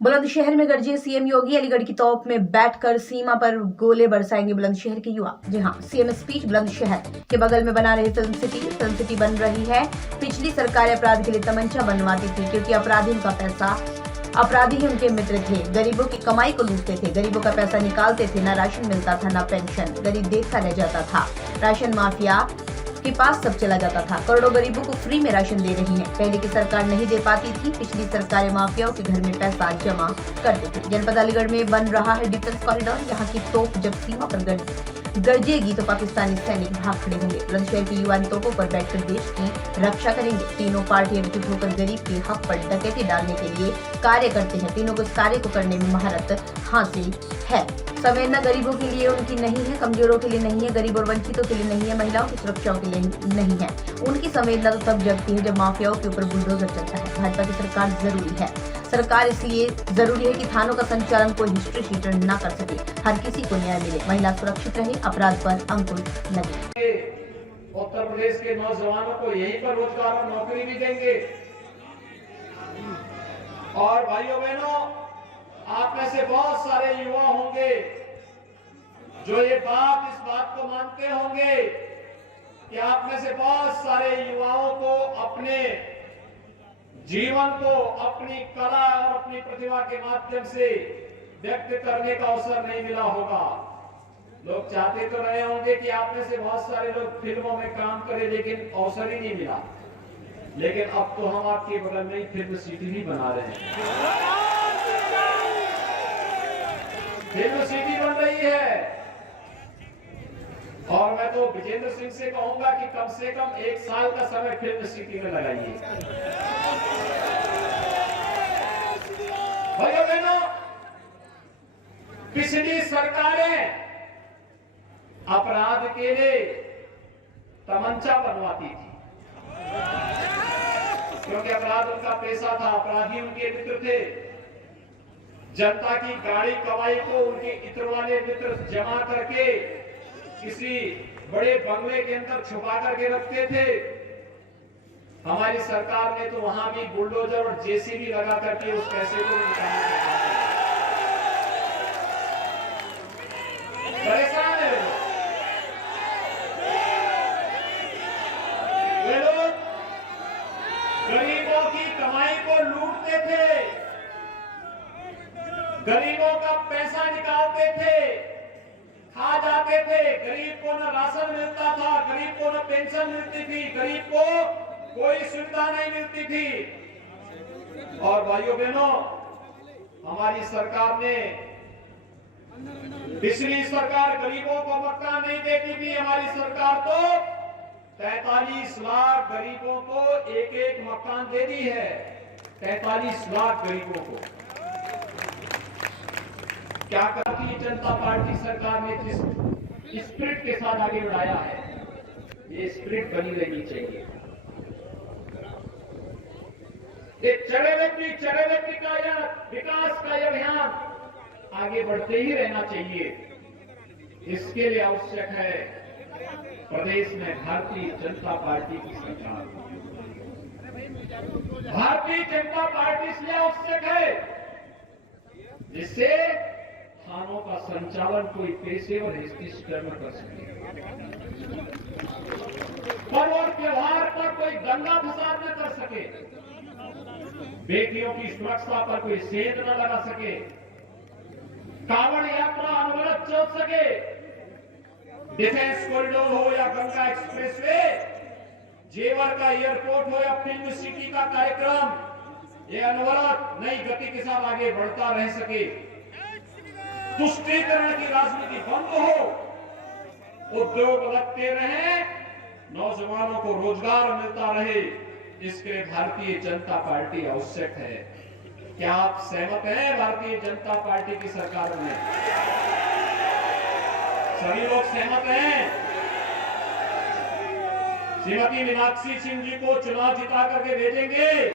बुलंदशहर में गरजे सीएम योगी। अलीगढ़ की तोप में बैठकर सीमा पर गोले बरसाएंगे बुलंदशहर के युवा। जी हां, सीएम स्पीच बुलंदशहर के बगल में बना रहे फिल्म सिटी बन रही है। पिछली सरकार अपराध के लिए तमंचा बनवाती थी, क्योंकि अपराधी ही उनके मित्र थे। गरीबों की कमाई को लूटते थे, गरीबों का पैसा निकालते थे। ना राशन मिलता था, ना पेंशन। गरीब देखता रह जाता था। राशन माफिया के पास सब चला जाता था। करोड़ों गरीबों को फ्री में राशन दे रही है। पहले की सरकार नहीं दे पाती थी। पिछली सरकारें माफियाओं के घर में पैसा जमा करते थे। जनपद अलीगढ़ में बन रहा है डिफेंस कॉरिडोर। यहाँ की तोप जब सीमा पर गरजेगी तो पाकिस्तानी सैनिक भाग खड़े होंगे। बुलंदशहर की युवा तोपों पर बैठकर देश की रक्षा करेंगे। तीनों पार्टियां एकजुट होकर गरीब के हक पर डकैती डालने के लिए कार्य करते हैं। तीनों को इस कार्य को करने में महारत हासिल है। संवेदना गरीबों के लिए उनकी नहीं है, कमजोरों के लिए नहीं है, गरीब और वंचितों के लिए नहीं है, महिलाओं की सुरक्षाओं के लिए नहीं है। उनकी संवेदना तो तब जगती है जब माफियाओं के ऊपर बुलडोजर चलता है। भाजपा की सरकार जरूरी है। सरकार इसलिए जरूरी है कि थानों का संचालन कोई हिस्ट्री शीटर न कर सके। हर किसी को न्याय मिले, महिला सुरक्षित रहे, अपराध पर अंकुश लगे। उत्तर प्रदेश के नौजवानों को यहीं पर रोजगार और नौकरी भी देंगे। और भाइयों बहनों, आप में से बहुत सारे युवा होंगे जो इस बात को मानते होंगे कि आप में से बहुत सारे युवाओं को अपने जीवन को अपनी कला और अपनी प्रतिभा के माध्यम से व्यक्त करने का अवसर नहीं मिला होगा। लोग चाहते तो रहे होंगे कि आप में से बहुत सारे लोग फिल्मों में काम करें, लेकिन अवसर ही नहीं मिला। लेकिन अब तो हम आपके बगल में ही फिल्म सिटी भी बना रहे हैं। फिल्म सिटी बन रही है। और मैं तो विजेंद्र सिंह से कहूंगा कि कम से कम 1 साल का समय फिल्म सिटी में लगाइए। भाइयों बहनों, पिछली सरकारें अपराध के लिए तमंचा बनवाती थी, क्योंकि अपराध उनका पेशा था, अपराधी उनके मित्र थे। जनता की गाड़ी कमाई को उनके इत्र वाले मित्र जमा करके किसी बड़े बंगले के अंदर छुपा करके रखते थे। हमारी सरकार ने तो वहां भी बुलडोजर और जेसीबी लगा करके उस पैसे को निकालने परेशान है। वे लोग गरीबों की कमाई को लूटते थे, गरीबों का पैसा निकालते थे, खा जाते थे। गरीब को न राशन मिलता था, गरीब को न पेंशन मिलती थी, गरीब को कोई सुविधा नहीं मिलती थी। और भाइयों बहनों, हमारी सरकार ने, पिछली सरकार गरीबों को मकान नहीं देती थी। हमारी सरकार तो 43 लाख गरीबों को एक मकान दे दी है। 43 लाख गरीबों को। क्या भारतीय जनता पार्टी सरकार ने जिस स्पिरिट के साथ आगे बढ़ाया है, ये स्पिरिट बनी रहनी चाहिए। ये चढ़े व्यक्ति का यह विकास का यह अभियान आगे बढ़ते ही रहना चाहिए। इसके लिए आवश्यक है प्रदेश में भारतीय जनता पार्टी की सरकार। भारतीय जनता पार्टी इसलिए आवश्यक है जिससे थानों का संचालन कोई पेशेवर हिस्ट्री में कर सके, पर्व और त्योहार पर कोई दंगा फसाद न कर सके, बेटियों की सुरक्षा पर कोई सेंध न लगा सके, कांवड़ यात्रा अनवरत चल सके, डिफेंस कॉरिडोर हो या गंगा एक्सप्रेसवे, जेवर का एयरपोर्ट हो या फिल्म सिटी का कार्यक्रम, ये अनवरत नई गति के साथ आगे बढ़ता रह सके। तुष्टीकरण की राजनीति बंद हो, उद्योग लगते रहे, नौजवानों को रोजगार मिलता रहे, इसके लिए भारतीय जनता पार्टी आवश्यक है। क्या आप सहमत हैं भारतीय जनता पार्टी की सरकार में? सभी लोग सहमत हैं? श्रीमती मीनाक्षी सिंह जी को चुनाव जिता करके भेजेंगे।